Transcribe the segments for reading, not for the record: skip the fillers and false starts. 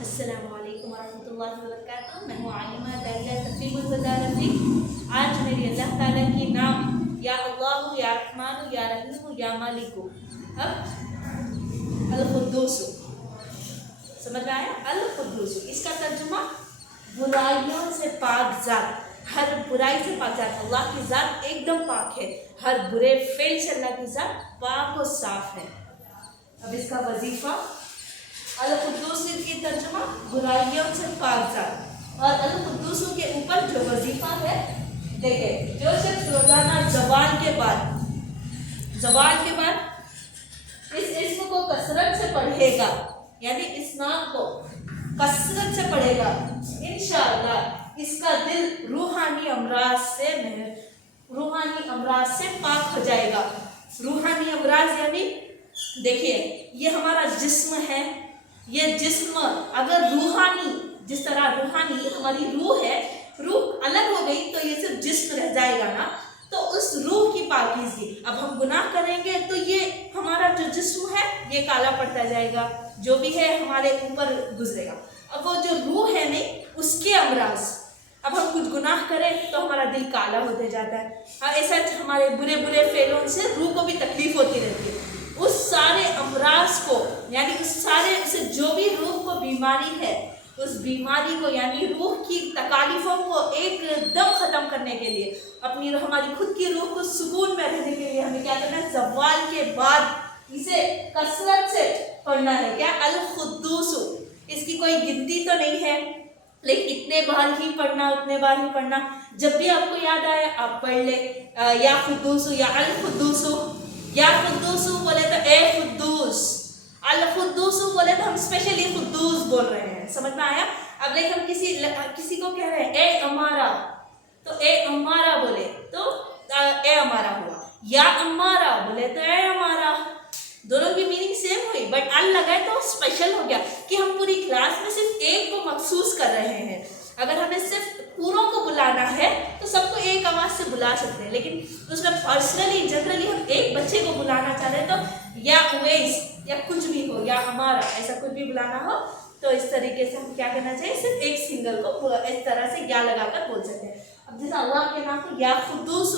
السلام علیکم ورحمۃ اللہ وبرکاتہ. میں ہوں عالمہ داریہ تقریب البدارتی. آج میری اللہ تعالیٰ کی نام یا اللہ یا رحمان یا رحیم یا مالک. اب القدوس سمجھ میں آیا؟ القدوس اس کا ترجمہ برائیوں سے پاک ذات. ہر برائی سے پاک ذات. اللہ کی ذات ایک دم پاک ہے. ہر برے فعل سے اللہ کی ذات پاک و صاف ہے. اب اس کا وظیفہ القدوس کی ترجمہ برائیوں سے پاک ذات. اور القدوس کے اوپر جو وظیفہ ہے دیکھیں، جو شخص روزانہ زوال کے بعد اس اسم کو کثرت سے پڑھے گا، یعنی اس نام کو کثرت سے پڑھے گا، انشاءاللہ اس کا دل روحانی امراض سے پاک ہو جائے گا. روحانی امراض یعنی دیکھیے، یہ ہمارا جسم ہے. یہ جسم اگر روحانی، جس طرح روحانی ہماری روح ہے، روح الگ ہو گئی تو یہ صرف جسم رہ جائے گا نا. تو اس روح کی پاکیزگی، اب ہم گناہ کریں گے تو یہ ہمارا جو جسم ہے یہ کالا پڑتا جائے گا، جو بھی ہے ہمارے اوپر گزرے گا. اب وہ جو روح ہے نہیں، اس کے امراض، اب ہم کچھ گناہ کریں تو ہمارا دل کالا ہوتے جاتا ہے. ایسا ہمارے برے فعلوں سے روح کو بھی تکلیف ہوتی رہتی ہے. اس سارے امراض کو، یعنی اس سارے سے جو بھی روح کو بیماری ہے، اس بیماری کو یعنی روح کی تکالیفوں کو ایک دم ختم کرنے کے لیے، ہماری خود کی روح کو سکون میں رہنے کے لیے ہمیں کیا کرنا ہے؟ زوال کے بعد اسے کثرت سے پڑھنا ہے. کیا؟ القدوس. اس کی کوئی گنتی تو نہیں ہے، لیکن اتنے بار ہی پڑھنا، اتنے بار ہی پڑھنا. جب بھی آپ کو یاد آئے آپ پڑھ لیں. یا قدوس یا القدوس. یا قدوس بولے تو اے قدوس، القدوس بولے تو ہم اسپیشلی قدوس بول رہے ہیں. سمجھ میں آیا؟ اب لیکن ہم کسی کو کہہ رہے ہیں اے امارا، تو اے امارا بولے تو اے امارا ہوا. یا امارا بولے تو اے امارا. دونوں کی میننگ سیم ہوئی، بٹ ال لگائے تو اسپیشل ہو گیا کہ ہم پوری کلاس میں صرف ایک کو مخصوص کر رہے ہیں. اگر ہمیں صرف پوروں کو بلانا ہے تو سب کو ایک آواز سے بلا سکتے ہیں، لیکن اس میں پرسنلی جنرلی ہم ایک بچے کو بلانا چاہ رہے ہیں تو یا اویس یا کچھ بھی ہو، یا ہمارا، ایسا کچھ بھی بلانا ہو تو اس طریقے سے ہم کیا کرنا چاہیے؟ صرف ایک سنگل کو اس طرح سے یا لگا کر بول سکتے ہیں. اب جیسا اللہ کے نام کو یا قدوس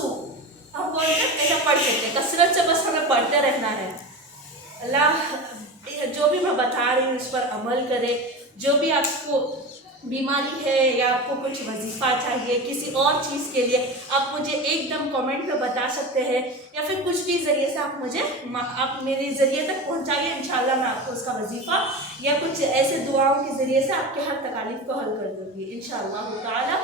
ہم بول کر ایسا پڑھ سکتے ہیں. کثرت سے بس ہمیں پڑھتے رہنا ہے. اللہ جو بھی میں بتا رہی ہوں اس پر عمل کرے. جو بھی آپ کو بیماری ہے یا آپ کو کچھ وظیفہ چاہیے کسی اور چیز کے لیے، آپ مجھے ایک دم کامنٹ پہ بتا سکتے ہیں، یا پھر کچھ بھی ذریعے سے آپ میرے ذریعے تک پہنچائیے. انشاءاللہ میں آپ کو اس کا وظیفہ یا کچھ ایسے دعاؤں کے ذریعے سے آپ کے ہر تکالیف کو حل کر دوں گی انشاءاللہ تعالی.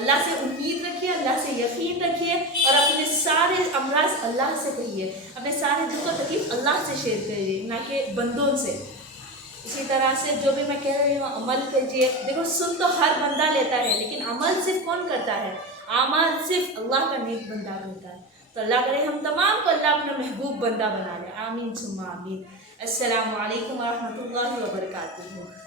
اللہ سے امید رکھیے، اللہ سے یقین رکھیے، اور اپنے سارے امراض اللہ سے کہیے. اپنے سارے دل کو تکلیف اللہ سے شیئر کریے، نہ کہ بندوں سے. اسی طرح سے جو بھی میں کہہ رہی ہوں عمل کیجیے. دیکھو سن تو ہر بندہ لیتا ہے، لیکن عمل صرف کون کرتا ہے؟ عمل صرف اللہ کا نیک بندہ کرتا ہے. تو اللہ کرے ہم تمام کو اللہ اپنا محبوب بندہ بنا لے. آمین ثم آمین. السلام علیکم ورحمۃ اللہ وبرکاتہ.